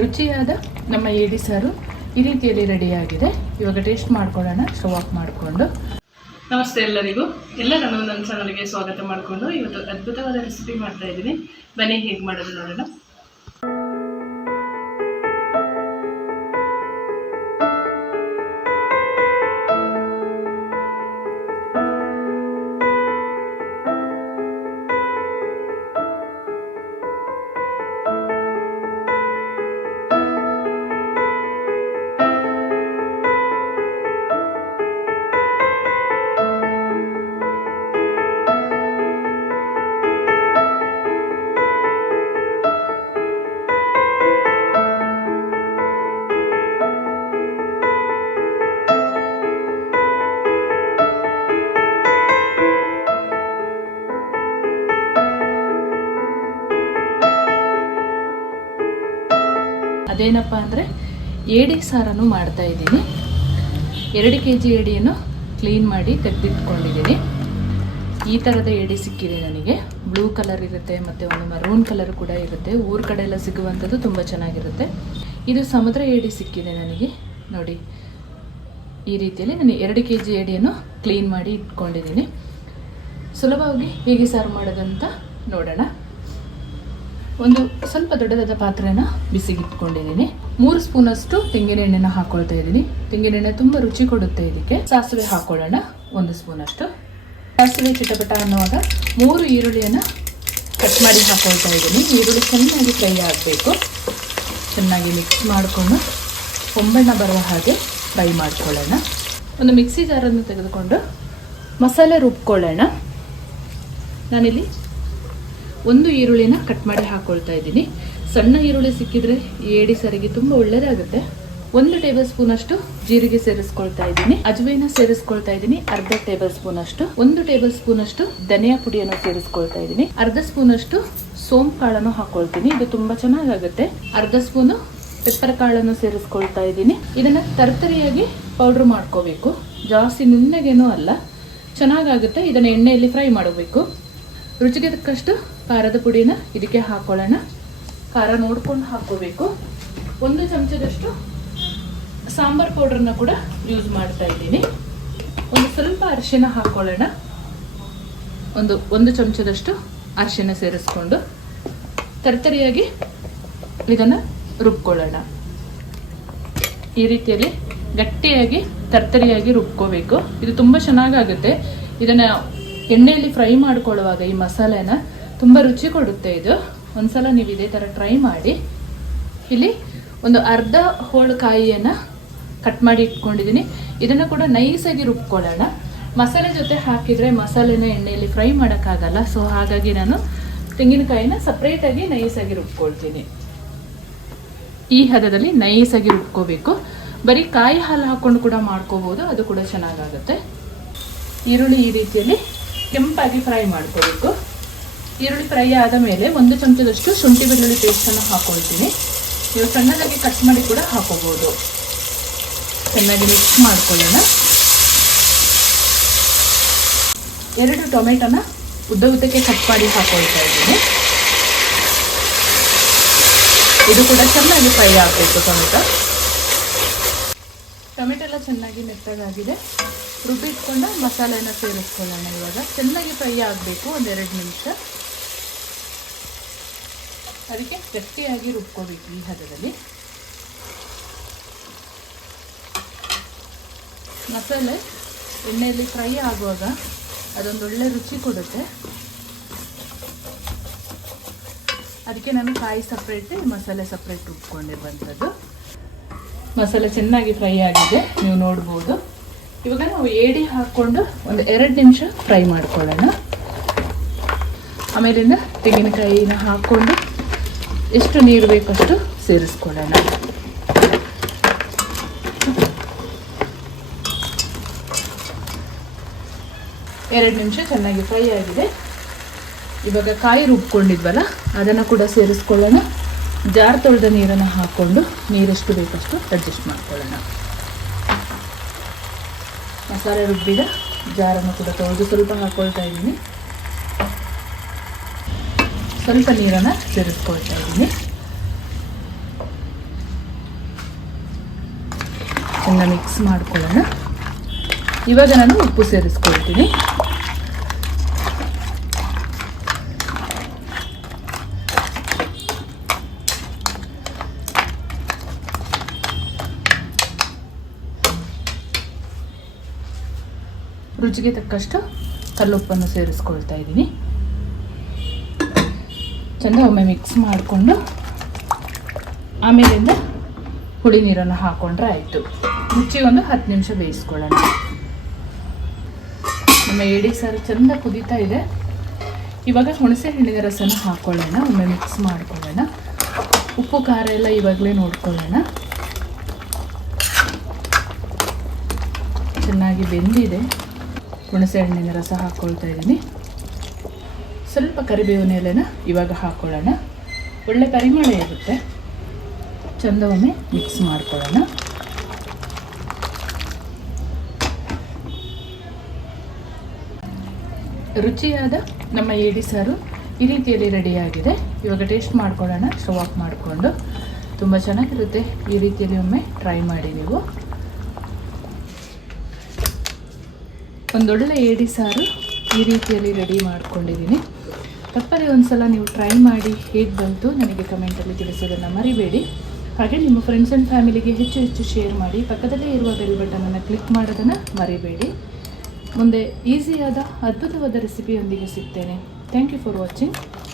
ರುಚಿಯಾದ ನಮ್ಮ ಏಡಿ ಸಾರು ಈ ರೀತಿಯಲ್ಲಿ ರೆಡಿ ಆಗಿದೆ ಇವಾಗ ಟೇಸ್ಟ್ ಮಾಡ್ಕೊಳ್ಳೋಣ ಸ್ಟವ್ ಆಫ್ ಮಾಡಿಕೊಂಡು ನಮಸ್ತೆ ಎಲ್ಲರಿಗೂ ಎಲ್ಲರನ್ನು ನನ್ನ ಚಾನಲ್ಗೆ ಸ್ವಾಗತ ಮಾಡಿಕೊಂಡು ಇವತ್ತು ಅದ್ಭುತವಾದ ರೆಸಿಪಿ ಮಾಡ್ತಾ ಇದ್ದೀನಿ ಬನ್ನಿ ಹೇಗೆ ಮಾಡೋದು ನೋಡೋಣ ಏನಪ್ಪ ಅಂದರೆ ಏಡಿ ಸಾರನ್ನು ಇದ್ದೀನಿ ಎರಡು ಕೆ ಜಿ ಏಡಿಯನ್ನು ಕ್ಲೀನ್ ಮಾಡಿ ತೆಗೆದಿಟ್ಕೊಂಡಿದ್ದೀನಿ ಈ ಥರದ ಏಡಿ ಸಿಕ್ಕಿದೆ ನನಗೆ ಬ್ಲೂ ಕಲರ್ ಇರುತ್ತೆ ಮತ್ತು ಒಂದು ಮರೂನ್ ಕಲರ್ ಕೂಡ ಇರುತ್ತೆ ಊರ ಕಡೆ ಎಲ್ಲ ಸಿಗುವಂಥದ್ದು ತುಂಬ ಚೆನ್ನಾಗಿರುತ್ತೆ ಇದು ಸಮುದ್ರ ಏಡಿ ಸಿಕ್ಕಿದೆ ನನಗೆ ನೋಡಿ ಈ ರೀತಿಯಲ್ಲಿ ನಾನು ಎರಡು ಕೆ ಜಿ ಏಡಿಯನ್ನು ಕ್ಲೀನ್ ಮಾಡಿ ಇಟ್ಕೊಂಡಿದ್ದೀನಿ ಸುಲಭವಾಗಿ ಹೇಗೆ ಸಾರು ಮಾಡೋದಂತ ನೋಡೋಣ ಒಂದು ಸ್ವಲ್ಪ ದೊಡ್ಡದಾದ ಪಾತ್ರೆನ ಬಿಸಿಗಿಟ್ಕೊಂಡಿದ್ದೀನಿ ಮೂರು ಸ್ಪೂನಷ್ಟು ಎಣ್ಣೆನ ಹಾಕೊಳ್ತಾ ಇದ್ದೀನಿ ತೆಂಗಿನೆಣ್ಣೆ ತುಂಬ ರುಚಿ ಕೊಡುತ್ತೆ ಇದಕ್ಕೆ ಸಾಸಿವೆ ಹಾಕೊಳ್ಳೋಣ ಒಂದು ಸ್ಪೂನಷ್ಟು ಸಾಸಿವೆ ಚಿಟಪಟ ಅನ್ನುವಾಗ ಮೂರು ಈರುಳ್ಳಿಯನ್ನು ಕಟ್ ಮಾಡಿ ಹಾಕೊಳ್ತಾ ಇದ್ದೀನಿ ಈರುಳ್ಳಿ ಚೆನ್ನಾಗಿ ಫ್ರೈ ಆಗಬೇಕು ಚೆನ್ನಾಗಿ ಮಿಕ್ಸ್ ಮಾಡಿಕೊಂಡು ಒಂಬಣ್ಣ ಬರುವ ಹಾಗೆ ಫ್ರೈ ಮಾಡ್ಕೊಳ್ಳೋಣ ಒಂದು ಮಿಕ್ಸಿ ಜಾರನ್ನು ತೆಗೆದುಕೊಂಡು ಮಸಾಲೆ ರುಬ್ಕೊಳ್ಳೋಣ ನಾನಿಲ್ಲಿ ಒಂದು ಈರುಳ್ಳಿನ ಕಟ್ ಮಾಡಿ ಹಾಕೊಳ್ತಾ ಇದ್ದೀನಿ ಸಣ್ಣ ಈರುಳ್ಳಿ ಸಿಕ್ಕಿದ್ರೆ ಏಡಿ ಸರಿಗೆ ತುಂಬ ಒಳ್ಳೇದಾಗುತ್ತೆ ಒಂದು ಟೇಬಲ್ ಸ್ಪೂನ್ ಅಷ್ಟು ಜೀರಿಗೆ ಸೇರಿಸ್ಕೊಳ್ತಾ ಇದ್ದೀನಿ ಅಜವೇನ ಸೇರಿಸ್ಕೊಳ್ತಾ ಇದ್ದೀನಿ ಅರ್ಧ ಟೇಬಲ್ ಸ್ಪೂನ್ ಅಷ್ಟು ಒಂದು ಟೇಬಲ್ ಸ್ಪೂನ್ ಅಷ್ಟು ಧನಿಯಾ ಪುಡಿಯನ್ನು ಸೇರಿಸ್ಕೊಳ್ತಾ ಇದ್ದೀನಿ ಅರ್ಧ ಸ್ಪೂನ್ ಅಷ್ಟು ಸೋಂಪು ಕಾಳನ್ನು ಹಾಕೊಳ್ತೀನಿ ಇದು ತುಂಬಾ ಚೆನ್ನಾಗಾಗುತ್ತೆ ಅರ್ಧ ಸ್ಪೂನು ಪೆಪ್ಪರ್ ಕಾಳನ್ನು ಸೇರಿಸ್ಕೊಳ್ತಾ ಇದ್ದೀನಿ ಇದನ್ನ ತರತರಿಯಾಗಿ ಪೌಡರ್ ಮಾಡ್ಕೋಬೇಕು ಜಾಸ್ತಿ ನುಣ್ಣಗೇನೂ ಅಲ್ಲ ಚೆನ್ನಾಗಾಗುತ್ತೆ ಇದನ್ನ ಎಣ್ಣೆಯಲ್ಲಿ ಫ್ರೈ ಮಾಡಬೇಕು ರುಚಿಗೆ ತಕ್ಕಷ್ಟು ಖಾರದ ಪುಡಿನ ಇದಕ್ಕೆ ಹಾಕೊಳ್ಳೋಣ ಖಾರ ನೋಡ್ಕೊಂಡು ಹಾಕೋಬೇಕು ಒಂದು ಚಮಚದಷ್ಟು ಸಾಂಬಾರ್ ಪೌಡರ್ನ ಕೂಡ ಯೂಸ್ ಮಾಡ್ತಾ ಇದ್ದೀನಿ ಒಂದು ಸ್ವಲ್ಪ ಅರಿಶಿನ ಹಾಕೊಳ್ಳೋಣ ಒಂದು ಒಂದು ಚಮಚದಷ್ಟು ಅರಿಶಿನ ಸೇರಿಸ್ಕೊಂಡು ತರತರಿಯಾಗಿ ಇದನ್ನು ರುಬ್ಕೊಳ್ಳೋಣ ಈ ರೀತಿಯಲ್ಲಿ ಗಟ್ಟಿಯಾಗಿ ತರ್ತರಿಯಾಗಿ ರುಬ್ಕೋಬೇಕು ಇದು ತುಂಬ ಚೆನ್ನಾಗಾಗುತ್ತೆ ಇದನ್ನು ಎಣ್ಣೆಯಲ್ಲಿ ಫ್ರೈ ಮಾಡ್ಕೊಳ್ಳುವಾಗ ಈ ಮಸಾಲೆನ ತುಂಬ ರುಚಿ ಕೊಡುತ್ತೆ ಇದು ಒಂದ್ಸಲ ನೀವು ಇದೇ ಥರ ಟ್ರೈ ಮಾಡಿ ಇಲ್ಲಿ ಒಂದು ಅರ್ಧ ಹೋಳು ಕಾಯಿಯನ್ನು ಕಟ್ ಮಾಡಿ ಇಟ್ಕೊಂಡಿದ್ದೀನಿ ಇದನ್ನು ಕೂಡ ನೈಸಾಗಿ ರುಬ್ಕೊಳ್ಳೋಣ ಮಸಾಲೆ ಜೊತೆ ಹಾಕಿದರೆ ಮಸಾಲೆನ ಎಣ್ಣೆಯಲ್ಲಿ ಫ್ರೈ ಮಾಡೋಕ್ಕಾಗಲ್ಲ ಸೊ ಹಾಗಾಗಿ ನಾನು ತೆಂಗಿನಕಾಯಿನ ಸಪ್ರೇಟಾಗಿ ನೈಸಾಗಿ ರುಬ್ಕೊಳ್ತೀನಿ ಈ ಹದದಲ್ಲಿ ನೈಸಾಗಿ ರುಬ್ಕೋಬೇಕು ಬರೀ ಕಾಯಿ ಹಾಲು ಹಾಕ್ಕೊಂಡು ಕೂಡ ಮಾಡ್ಕೋಬೋದು ಅದು ಕೂಡ ಚೆನ್ನಾಗಾಗುತ್ತೆ ಈರುಳ್ಳಿ ಈ ರೀತಿಯಲ್ಲಿ ಕೆಂಪಾಗಿ ಫ್ರೈ ಮಾಡ್ಕೋಬೇಕು ಈರುಳ್ಳಿ ಫ್ರೈ ಆದ ಮೇಲೆ ಒಂದು ಚಮಚದಷ್ಟು ಶುಂಠಿ ಬೆಳ್ಳುಳ್ಳಿ ಪೇಸ್ಟನ್ನು ಹಾಕೊಳ್ತೀನಿ ನೀವು ಸಣ್ಣದಾಗಿ ಕಟ್ ಮಾಡಿ ಕೂಡ ಹಾಕೋಬೋದು ಚೆನ್ನಾಗಿ ಮಿಕ್ಸ್ ಮಾಡ್ಕೊಳ್ಳೋಣ ಎರಡು ಟೊಮೆಟೊನ ಉದ್ದ ಉದ್ದಕ್ಕೆ ಕಟ್ ಮಾಡಿ ಹಾಕೊಳ್ತಾ ಇದ್ದೀನಿ ಇದು ಕೂಡ ಚೆನ್ನಾಗಿ ಫ್ರೈ ಆಗಬೇಕು ಟೊಮೆಟೊ ಟೊಮೆಟೊ ಎಲ್ಲ ಚೆನ್ನಾಗಿ ಮೆತ್ತಗಾಗಿದೆ ರುಬ್ಬಿಟ್ಕೊಂಡು ಮಸಾಲೆನ ಸೇರಿಸ್ಕೊಳ್ಳೋಣ ಇವಾಗ ಚೆನ್ನಾಗಿ ಫ್ರೈ ಆಗಬೇಕು ಒಂದೆರಡು ನಿಮಿಷ ಅದಕ್ಕೆ ಗಟ್ಟಿಯಾಗಿ ರುಬ್ಕೋಬೇಕು ಈ ಹದದಲ್ಲಿ ಮಸಾಲೆ ಎಣ್ಣೆಯಲ್ಲಿ ಫ್ರೈ ಆಗುವಾಗ ಅದೊಂದು ಒಳ್ಳೆ ರುಚಿ ಕೊಡುತ್ತೆ ಅದಕ್ಕೆ ನಾನು ಕಾಯಿ ಸಪ್ರೇಟ್ ಮಸಾಲೆ ಸಪ್ರೇಟ್ ರುಬ್ಕೊಂಡಿರುವಂಥದ್ದು ಮಸಾಲೆ ಚೆನ್ನಾಗಿ ಫ್ರೈ ಆಗಿದೆ ನೀವು ನೋಡ್ಬೋದು ಇವಾಗ ನಾವು ಏಡಿ ಹಾಕ್ಕೊಂಡು ಒಂದು ಎರಡು ನಿಮಿಷ ಫ್ರೈ ಮಾಡ್ಕೊಳ್ಳೋಣ ಆಮೇಲಿಂದ ತೆಂಗಿನಕಾಯಿನ ಹಾಕ್ಕೊಂಡು ಎಷ್ಟು ನೀರು ಬೇಕಷ್ಟು ಸೇರಿಸ್ಕೊಳ್ಳೋಣ ಎರಡು ನಿಮಿಷ ಚೆನ್ನಾಗಿ ಫ್ರೈ ಆಗಿದೆ ಇವಾಗ ಕಾಯಿ ರುಬ್ಕೊಂಡಿದ್ವಲ್ಲ ಅದನ್ನು ಕೂಡ ಸೇರಿಸ್ಕೊಳ್ಳೋಣ ಜಾರ್ ತೊಳೆದ ನೀರನ್ನು ಹಾಕ್ಕೊಂಡು ನೀರೆಷ್ಟು ಬೇಕಷ್ಟು ಅಡ್ಜಸ್ಟ್ ಮಾಡ್ಕೊಳ್ಳೋಣ ಮಸಾಲೆ ರುಬ್ಬಿದ ಜಾರನ್ನು ಕೂಡ ತೊಳೆದು ಸ್ವಲ್ಪ ಹಾಕ್ಕೊಳ್ತಾ ಇದ್ದೀನಿ ಸ್ವಲ್ಪ ನೀರನ್ನು ಸೇರಿಸ್ಕೊಳ್ತಾ ಇದ್ದೀನಿ ಎಲ್ಲ ಮಿಕ್ಸ್ ಮಾಡ್ಕೊಳ್ಳೋಣ ಇವಾಗ ನಾನು ಉಪ್ಪು ಸೇರಿಸ್ಕೊಳ್ತೀನಿ ರುಚಿಗೆ ತಕ್ಕಷ್ಟು ಕಲ್ಲುಪ್ಪನ್ನು ಸೇರಿಸ್ಕೊಳ್ತಾ ಇದ್ದೀನಿ ಚಂದ ಒಮ್ಮೆ ಮಿಕ್ಸ್ ಮಾಡಿಕೊಂಡು ಆಮೇಲಿಂದ ಹುಳಿ ನೀರನ್ನು ಹಾಕೊಂಡ್ರೆ ಆಯಿತು ಮುಚ್ಚಿ ಒಂದು ಹತ್ತು ನಿಮಿಷ ಬೇಯಿಸ್ಕೊಳ್ಳೋಣ ನಮ್ಮ ಏಡಿ ಸಾರು ಚೆಂದ ಕುದೀತಾ ಇದೆ ಇವಾಗ ಹುಣಸೆ ಹಣ್ಣಿನ ರಸನ ಹಾಕ್ಕೊಳ್ಳೋಣ ಒಮ್ಮೆ ಮಿಕ್ಸ್ ಮಾಡ್ಕೊಳ್ಳೋಣ ಉಪ್ಪು ಖಾರ ಎಲ್ಲ ಇವಾಗಲೇ ನೋಡ್ಕೊಳ್ಳೋಣ ಚೆನ್ನಾಗಿ ಬೆಂದಿದೆ ಹುಣಸೆ ಹಣ್ಣಿನ ರಸ ಹಾಕ್ಕೊಳ್ತಾ ಇದ್ದೀನಿ ಸ್ವಲ್ಪ ಕರಿಬೇವಿನ ಎಲೆನ ಇವಾಗ ಹಾಕ್ಕೊಳ್ಳೋಣ ಒಳ್ಳೆ ಪರಿಮಳ ಇರುತ್ತೆ ಚಂದವನ್ನೇ ಮಿಕ್ಸ್ ಮಾಡ್ಕೊಳ್ಳೋಣ ರುಚಿಯಾದ ನಮ್ಮ ಏಡಿ ಸಾರು ಈ ರೀತಿಯಲ್ಲಿ ರೆಡಿಯಾಗಿದೆ ಇವಾಗ ಟೇಸ್ಟ್ ಮಾಡ್ಕೊಳ್ಳೋಣ ಸ್ಟವ್ ಆಫ್ ಮಾಡಿಕೊಂಡು ತುಂಬ ಚೆನ್ನಾಗಿರುತ್ತೆ ಈ ರೀತಿಯಲ್ಲಿ ಒಮ್ಮೆ ಟ್ರೈ ಮಾಡಿ ನೀವು ಒಂದೊಳ್ಳೆ ಏಡಿ ಸಾರು ಈ ರೀತಿಯಲ್ಲಿ ರೆಡಿ ಮಾಡ್ಕೊಂಡಿದ್ದೀನಿ ತಪ್ಪದೆ ಒಂದು ಸಲ ನೀವು ಟ್ರೈ ಮಾಡಿ ಹೇಗೆ ಬಂತು ನನಗೆ ಕಮೆಂಟಲ್ಲಿ ತಿಳಿಸೋದನ್ನು ಮರಿಬೇಡಿ ಹಾಗೆ ನಿಮ್ಮ ಫ್ರೆಂಡ್ಸ್ ಆ್ಯಂಡ್ ಫ್ಯಾಮಿಲಿಗೆ ಹೆಚ್ಚು ಹೆಚ್ಚು ಶೇರ್ ಮಾಡಿ ಪಕ್ಕದಲ್ಲೇ ಇರುವ ಬೆಲ್ ಬಟನನ್ನು ಕ್ಲಿಕ್ ಮಾಡೋದನ್ನು ಮರಿಬೇಡಿ ಮುಂದೆ ಈಸಿಯಾದ ಅದ್ಭುತವಾದ ರೆಸಿಪಿಯೊಂದಿಗೆ ಸಿಗ್ತೇನೆ ಥ್ಯಾಂಕ್ ಯು ಫಾರ್ ವಾಚಿಂಗ್